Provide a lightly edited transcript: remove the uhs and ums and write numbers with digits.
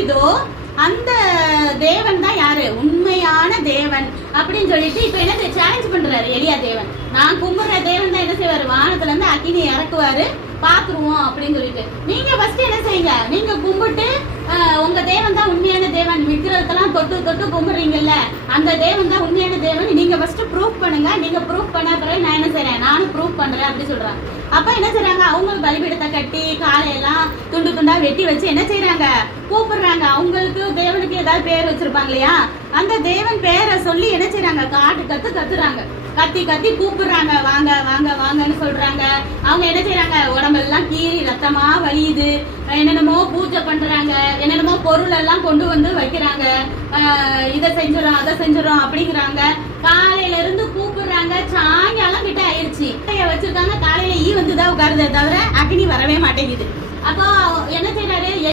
நிக்குதோ அந்த தேவன் தான் யாரு, உண்மையான தேவன் அப்படின்னு சொல்லிட்டு இப்ப என்ன சேலஞ்ச் பண்றாரு எலியா தேவன். நான் கும்பிடுற தேவன் தான் என்ன செய்வாரு, வானத்துல இருந்து அக்கினி இறக்குவாரு, பாத்துருவோம் அப்படின்னு சொல்லிட்டு. நீங்க ஃபர்ஸ்ட் என்ன செய்யுங்க, நீங்க கும்பிட்டு உங்க தேவன் தான் உண்மையான தேவன், விக்கிரகத்தெல்லாம் தொட்டு தொட்டு கும்பிடுறீங்கல்ல, அந்த தேவன் தான் உண்மையான தேவன் நீங்க ஃபர்ஸ்ட் ப்ரூஃப் பண்ணுங்க. நீங்க ப்ரூஃப் பண்ண பிறகு நான் என்ன செய்றேன், நானும் ப்ரூஃப் பண்றேன் அப்படி சொல்றேன். அப்ப என்ன செய்றாங்க, அவங்களுக்கு பலிபீடத்தை கட்டி காலையெல்லாம் துண்டு துண்டா வெட்டி வச்சு என்ன செய்யறாங்க, கூப்பிடுறாங்க. அவங்களுக்கு தேவனுக்கு ஏதாவது பேர் வச்சிருப்பாங்க இல்லையா, அந்த தேவன் பேரை சொல்லி என்ன செய்யறாங்க, கத்துறாங்க, கத்தி கத்தி கூப்பிடுறாங்க, வாங்க வாங்க வாங்கன்னு சொல்றாங்க. அவங்க என்ன செய்யறாங்க, உடம்பெல்லாம் கீறி ரத்தமா வலியுது, என்னென்னமோ பூஜை பண்றாங்க, என்னென்னமோ பொருள் எல்லாம் கொண்டு வந்து வைக்கிறாங்க, இதை செஞ்சிடும் அதை செஞ்சிடும் அப்படிங்கிறாங்க. காலையில இருந்து கூப்பிடுறாங்க, சாயங்காலம் கிட்ட ஆயிடுச்சு, வச்சிருக்காங்க. காலையில ஈ வந்துதான் உட்காருதே தவிர அக்னி வரவே மாட்டேங்குது. அப்போ என்ன செய்யறாரு,